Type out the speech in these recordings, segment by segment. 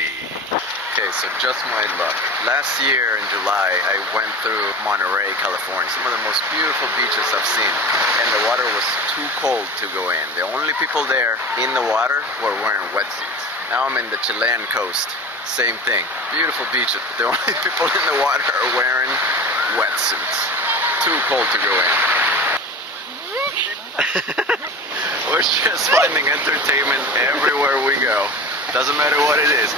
coffee. Okay, so just my luck. Last year in July, I went through Monterey, California. Some of the most beautiful beaches I've seen. And the water was too cold to go in. The only people there in the water were wearing wetsuits. Now I'm in the Chilean coast. Same thing. Beautiful beaches, but the only people in the water are wearing wetsuits. Too cold to go in. We're just finding entertainment everywhere we go. Doesn't matter what it is.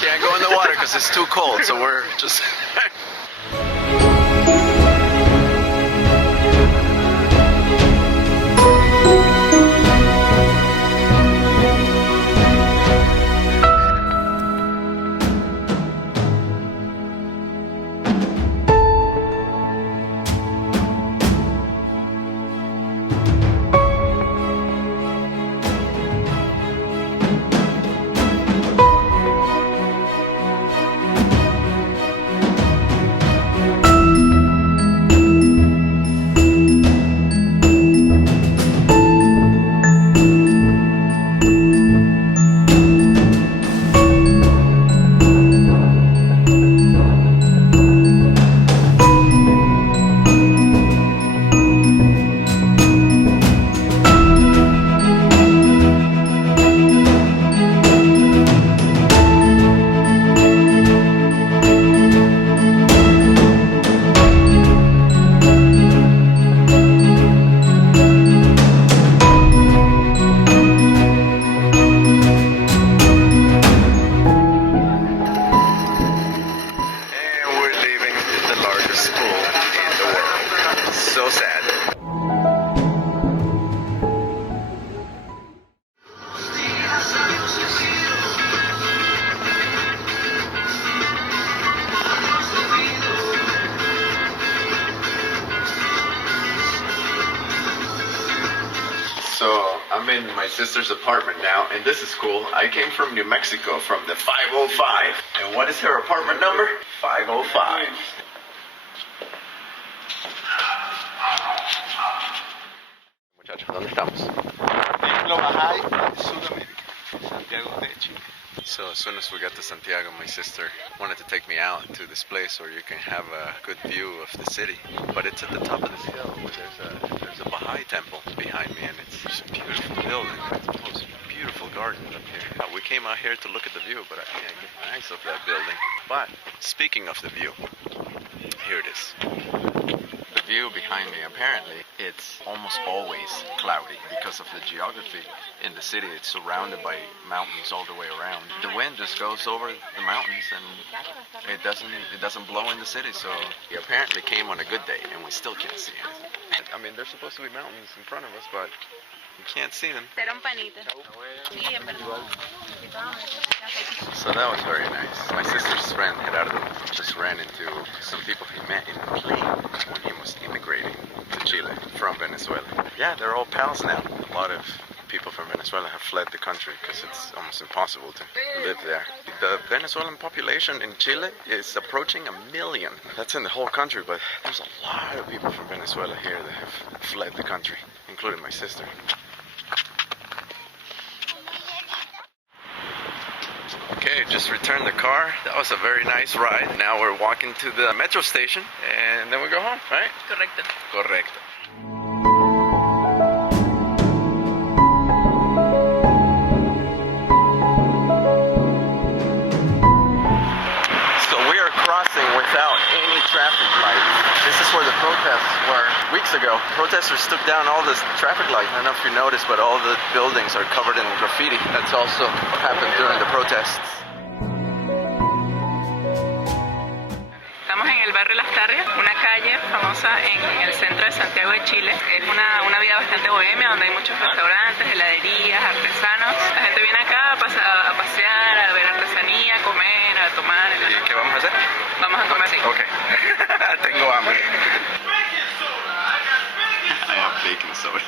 Can't go in the water because it's too cold, so we're just... So sad. So I'm in my sister's apartment now, and this is cool. I came from New Mexico, from the 505. And what is her apartment number? 505. Muchachos, ¿dónde estamos? Bahai, Sudamérica, Santiago de Chile. So as soon as we got to Santiago, my sister wanted to take me out to this place where you can have a good view of the city. But it's at the top of this hill where there's a Bahai temple behind me, and it's just a beautiful building. It's the most beautiful gardens up here. We came out here to look at the view, but I can't get my eyes off that building. But speaking of the view, here it is. The view behind me, apparently it's almost always cloudy because of the geography in the city. It's surrounded by mountains all the way around. The wind just goes over the mountains and it doesn't blow in the city. So we apparently came on a good day and we still can't see it. I mean, there's supposed to be mountains in front of us, but we can't see them. So that was very nice. My sister's friend Gerardo just ran into some people he met in the plane when he was immigrating to Chile from Venezuela. Yeah, they're all pals now. A lot of people from Venezuela have fled the country because it's almost impossible to live there. The Venezuelan population in Chile is approaching 1 million. That's in the whole country, but there's a lot of people from Venezuela here that have fled the country, including my sister. Okay, just returned the car. That was a very nice ride. Now we're walking to the metro station and then we go home, right? Correcto. Correcto. So we are crossing without any traffic lights. This is where the protests were weeks ago. Protesters took down all this traffic light. I don't know if you noticed, but all the buildings are covered in graffiti. That's also what happened during the protests. Estamos en el barrio Lastarria, una calle famosa en el centro de Santiago de Chile. Es una vida bastante bohemia donde hay muchos restaurantes, heladerías, artesanos. La gente viene acá a pasear, a ver artesanía, a comer, a tomar. ¿Y qué vamos a hacer? Vamos a comer, sí. Ok. Tengo hambre. I have bacon soda.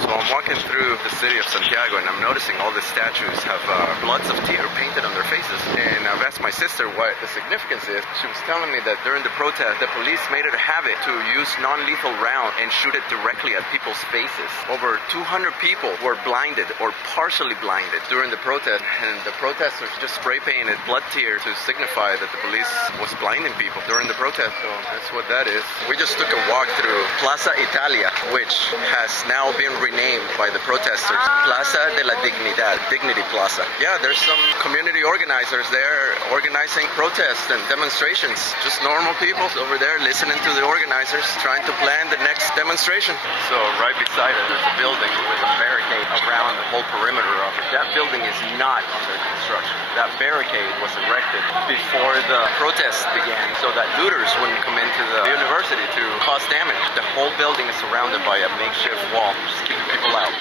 So I'm walking through the city of Santiago and I'm noticing all the statues have bloods of tear painted on their faces. And I've asked my sister what the significance is. She was telling me that during the protest, the police made it a habit to use non-lethal round and shoot it directly at people's faces. Over 200 people were blinded or partially blinded during the protest, and the protesters just spray painted blood tear to signify that the police was blinding people during the protest. So that's what that is. We just took a walk through Plaza Italia, which has now been renamed by the protesters Plaza de la Dignidad, Dignity Plaza. Yeah, there's some community organizers there organizing protests and demonstrations. Just normal people over there listening to the organizers trying to plan the next demonstration. So right beside it, there's a building with a barricade around the whole perimeter of it. That building is not under construction. That barricade was erected before the protest began so that looters wouldn't come into the university to cause damage. The whole building is surrounded by a makeshift wall, just keeping people out.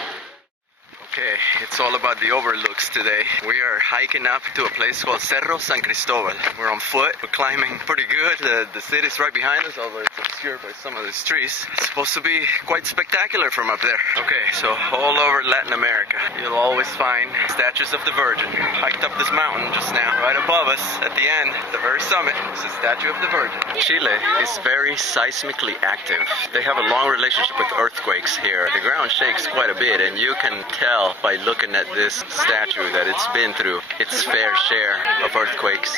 Okay, it's all about the overlooks today. We are hiking up to a place called Cerro San Cristobal. We're on foot, we're climbing pretty good. The city's right behind us, although it's obscured by some of these trees. It's supposed to be quite spectacular from up there. Okay, so all over Latin America, you'll always find statues of the Virgin. Hiked up this mountain just now. Right above us, at the end, the very summit, is a statue of the Virgin. Chile is very seismically active. They have a long relationship with earthquakes here. The ground shakes quite a bit, and you can tell by looking at this statue that it's been through its fair share of earthquakes.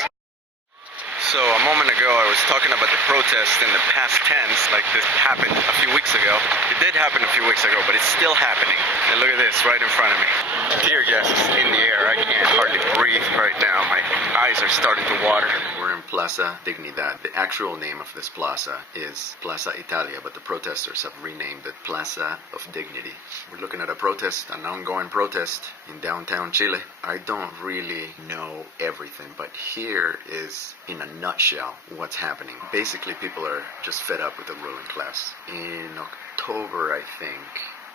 So a moment ago I was talking about the protest in the past tense, like this happened a few weeks ago. It did happen a few weeks ago, but it's still happening. And look at this right in front of me. Tear gas is in the air. I can't hardly breathe right now. My eyes are starting to water. We're in Plaza Dignidad. The actual name of this plaza is Plaza Italia, but the protesters have renamed it Plaza of Dignity. We're looking at a protest, an ongoing protest in downtown Chile. I don't really know everything, but here is, in a nutshell, what's happening. Basically, people are just fed up with the ruling class. In October, I think,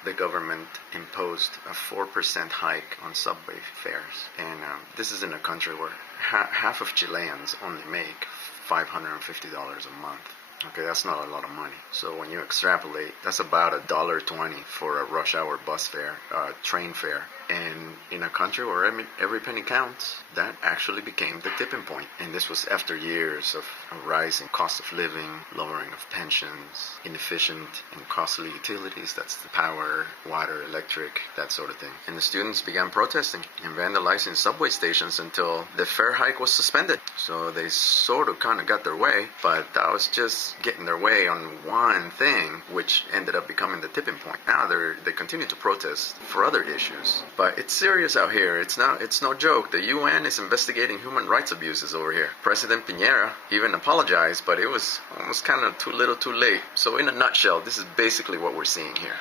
the government imposed a 4% hike on subway fares. And this is in a country where half of Chileans only make $550 a month. Okay, that's not a lot of money. So when you extrapolate, that's about $1.20 for a rush hour bus fare, train fare. And in a country where every penny counts, that actually became the tipping point. And this was after years of a rise in cost of living, lowering of pensions, inefficient and costly utilities, that's the power, water, electric, that sort of thing. And the students began protesting and vandalizing subway stations until the fare hike was suspended. So they sort of kind of got their way, but that was just getting their way on one thing, which ended up becoming the tipping point. Now they continue to protest for other issues. But it's serious out here. It's no joke. The UN is investigating human rights abuses over here. President Piñera even apologized, but it was almost kind of too little too late. So in a nutshell, this is basically what we're seeing here.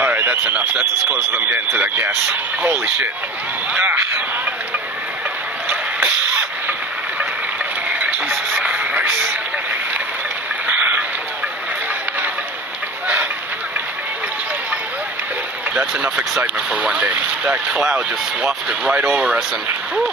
Alright, that's enough. That's as close as I'm getting to that gas. Holy shit. Jesus Christ. That's enough excitement for one day. That cloud just wafted right over us and whew.